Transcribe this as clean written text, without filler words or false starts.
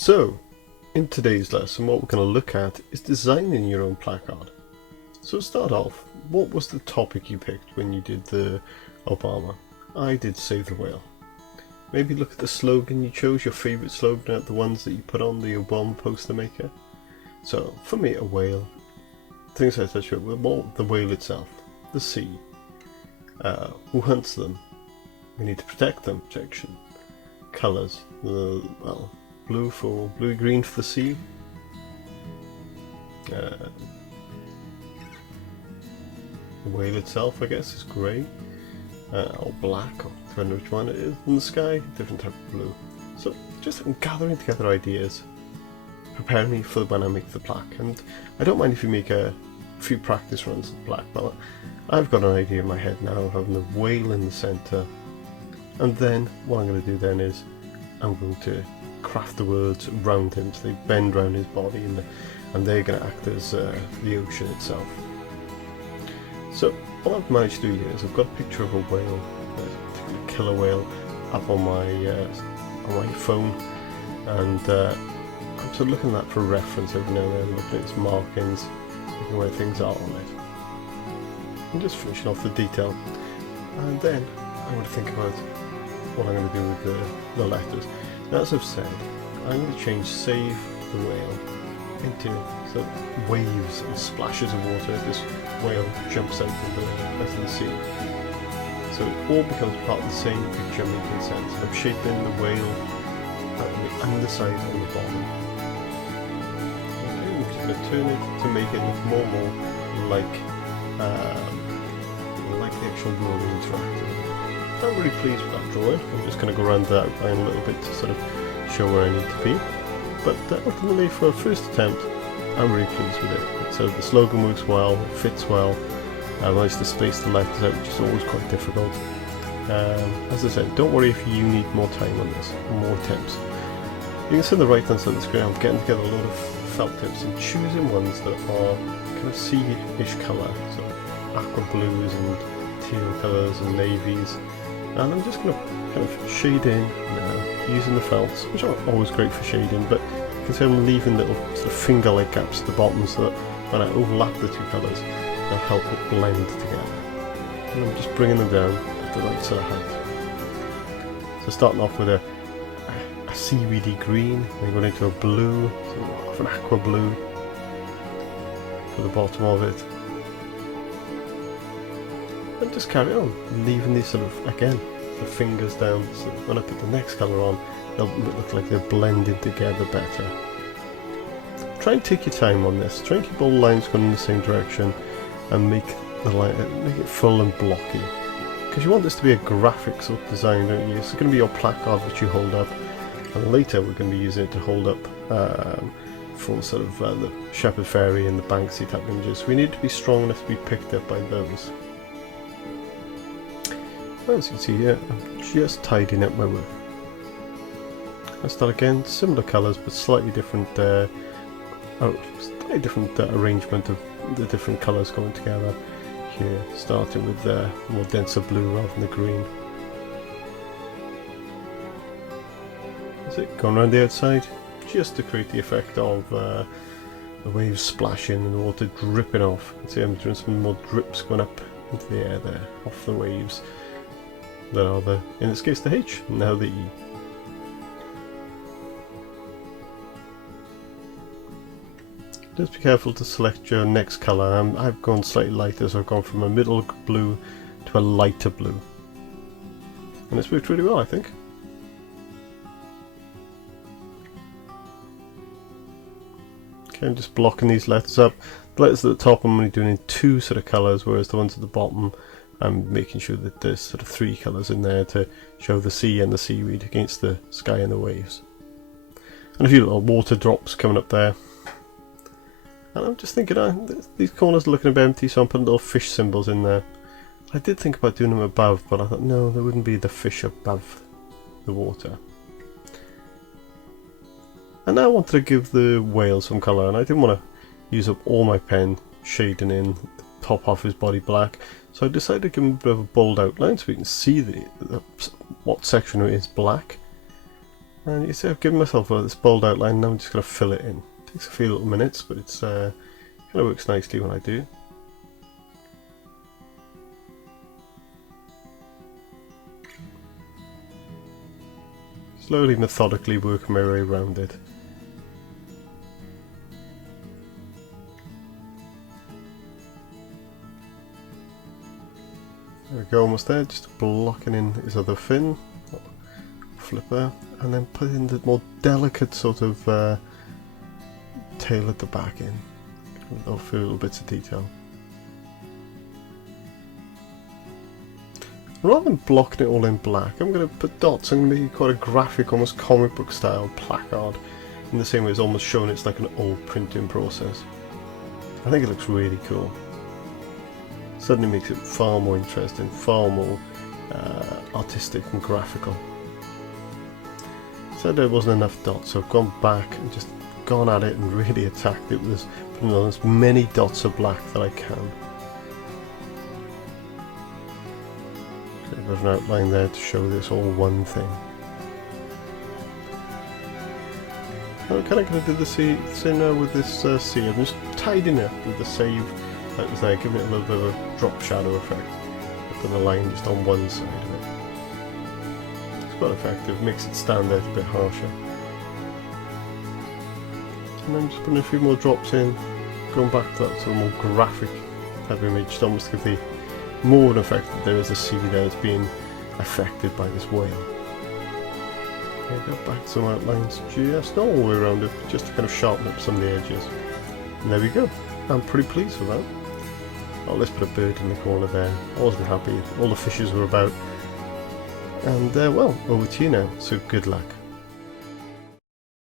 So, in today's lesson, what we're going to look at is designing your own placard. So to start off, what was the topic you picked when you did the Obama? I did Save the Whale. Maybe look at the slogan you chose, your favourite slogan out the ones that you put on the Obama poster maker. So, for me, a whale. Things I touch with, well, the whale itself, the sea, who hunts them, we need to protect them, protection, colours, well, blue-green for the sea, the whale itself I guess is grey, or black, or depending on which one it is, in the sky, different type of blue. So just gathering together ideas, preparing me for when I make the plaque. And I don't mind if you make a few practice runs of black, but I've got an idea in my head now of having the whale in the centre, and then what I'm going to do then is I'm going to craft the words around him so they bend around his body, and they're going to act as the ocean itself. So what I've managed to do here is I've got a picture of a whale, a killer whale, up on my phone, and I'm sort of looking at that for reference every now and then, looking at its markings, looking where things are on it, and just finishing off the detail. And then I'm going to think about what I'm going to do with the letters. Now, as I've said, I'm going to change Save the Whale into sort of waves and splashes of water as this whale jumps out of the sea. So it all becomes part of the same picture, making sense. I'm shaping the whale on the underside and the bottom. Okay, I'm just going to turn it to make it look more and more like the actual world interacting. I'm really pleased with that drawing. I'm just going to go around the outline a little bit to sort of show where I need to be. But ultimately, for a first attempt, I'm really pleased with it. So the slogan works well, it fits well. I managed to space the letters out, which is always quite difficult. As I said, don't worry if you need more time on this, more attempts. You can see on the right hand side of the screen, I'm getting together a lot of felt tips and choosing ones that are kind of sea-ish colour, so aqua blues and teal colours and navies. And I'm just going to kind of shade in now using the felts, which are always great for shading, but you can see I'm leaving little sort of finger-like gaps at the bottom so that when I overlap the two colours, they'll help it blend together. And I'm just bringing them down at the right sort of height. So starting off with a seaweedy green, then going into a blue, sort of an aqua blue for the bottom of it. And just carry on, leaving these sort of, again, the fingers down, so when I put the next colour on, they'll look like they're blended together better. Try and take your time on this, try and keep all the lines going in the same direction, and make it full and blocky. Because you want this to be a graphic sort of design, don't you? It's going to be your placard which you hold up, and later we're going to be using it to hold up for sort of the Shepherd Fairy and the Banksy type images. We need to be strong enough to be picked up by those. As you can see here, I'm just tidying up my work. I start again, similar colours but slightly different, arrangement of the different colours going together here, starting with the more denser blue rather than the green. That's it, going around the outside, just to create the effect of the waves splashing and the water dripping off. You can see I'm doing some more drips going up into the air there, off the waves. That are the, in this case, the H, now the E. Just be careful to select your next colour. I've gone slightly lighter, so I've gone from a middle blue to a lighter blue. And it's worked really well, I think. Okay, I'm just blocking these letters up. The letters at the top I'm only doing in two sort of colours, whereas the ones at the bottom I'm making sure that there's sort of three colours in there to show the sea and the seaweed against the sky and the waves. And a few little water drops coming up there. And I'm just thinking, these corners are looking a bit empty, so I'm putting little fish symbols in there. I did think about doing them above, but I thought, no, there wouldn't be the fish above the water. And now I wanted to give the whale some colour, and I didn't want to use up all my pen shading in the top half of his body black. So I decided to give him a bit of a bold outline so we can see what section is black. And you see I've given myself this bold outline, now I'm just going to fill it in. It takes a few little minutes, but it's kind of works nicely when I do. Slowly, methodically work my way around it. There we go, almost there, just blocking in his other fin, flipper, and then put in the more delicate sort of tail at the back in, with a few little bits of detail. Rather than blocking it all in black, I'm going to put dots. I'm going to make quite a graphic, almost comic book style placard, in the same way it's almost shown it's like an old printing process. I think it looks really cool. Suddenly makes it far more interesting, far more artistic and graphical. Said there wasn't enough dots, so I've gone back and just gone at it and really attacked it with putting on as many dots of black that I can. There's an outline there to show this all one thing. I'm kind of going to do the same now with this sea. I'm just tidying it up with the save that was there, giving it a little bit of a drop shadow effect. I put the line just on one side of it. It's quite effective, makes it stand out a bit harsher. And I'm just putting a few more drops in, going back to that sort of more graphic type image to almost give the more of an effect that there is a sea there that's being affected by this whale. Okay, go back to some outlines, just not all the way around it, just to kind of sharpen up some of the edges. And there we go. I'm pretty pleased with that. Oh, let's put a bird in the corner there. I wasn't happy. All the fishes were about. And well, over to you now. So good luck.